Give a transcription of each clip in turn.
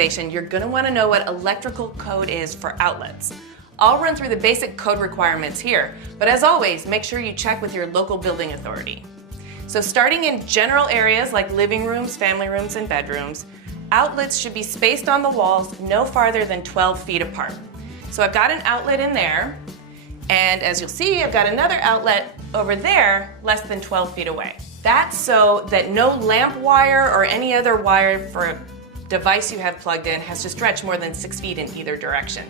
renovation, you're going to want to know what electrical code is for outlets. I'll run through the basic code requirements here, but as always, make sure you check with your local building authority. So starting in general areas like living rooms, family rooms, and bedrooms, outlets should be spaced on the walls no farther than 12 feet apart. So I've got an outlet in there, and as you'll see, I've got another outlet over there less than 12 feet away. That's so that no lamp wire or any other wire for a device you have plugged in has to stretch more than 6 feet in either direction.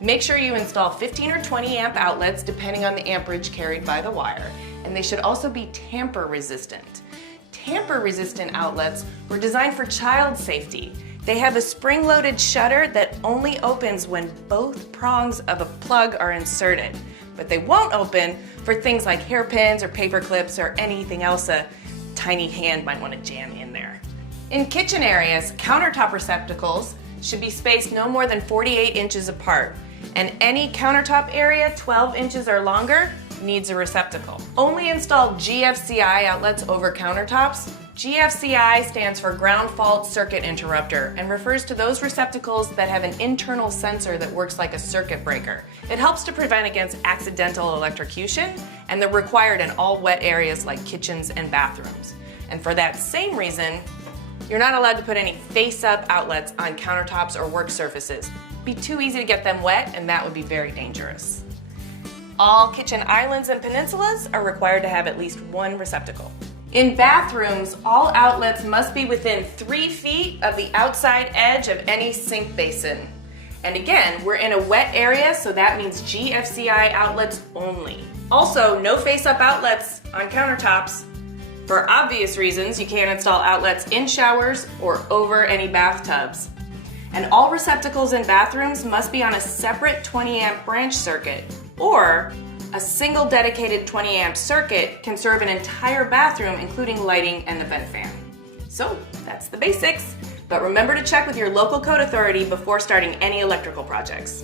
Make sure you install 15 or 20 amp outlets depending on the amperage carried by the wire, and they should also be tamper resistant. Tamper resistant outlets were designed for child safety. They have a spring-loaded shutter that only opens when both prongs of a plug are inserted, but they won't open for things like hairpins or paper clips or anything else a tiny hand might want to jam in there. In kitchen areas, countertop receptacles should be spaced no more than 48 inches apart, and any countertop area 12 inches or longer needs a receptacle. Only install GFCI outlets over countertops. GFCI stands for Ground Fault Circuit Interrupter and refers to those receptacles that have an internal sensor that works like a circuit breaker. It helps to prevent against accidental electrocution, and they're required in all wet areas like kitchens and bathrooms. And for that same reason, you're not allowed to put any face-up outlets on countertops or work surfaces. It'd be too easy to get them wet, and that would be very dangerous. All kitchen islands and peninsulas are required to have at least one receptacle. In bathrooms, all outlets must be within 3 feet of the outside edge of any sink basin. And again, we're in a wet area, so that means GFCI outlets only. Also, no face-up outlets on countertops. For obvious reasons, you can't install outlets in showers or over any bathtubs. And all receptacles in bathrooms must be on a separate 20 amp branch circuit, or a single dedicated 20 amp circuit can serve an entire bathroom, including lighting and the vent fan. So that's the basics, but remember to check with your local code authority before starting any electrical projects.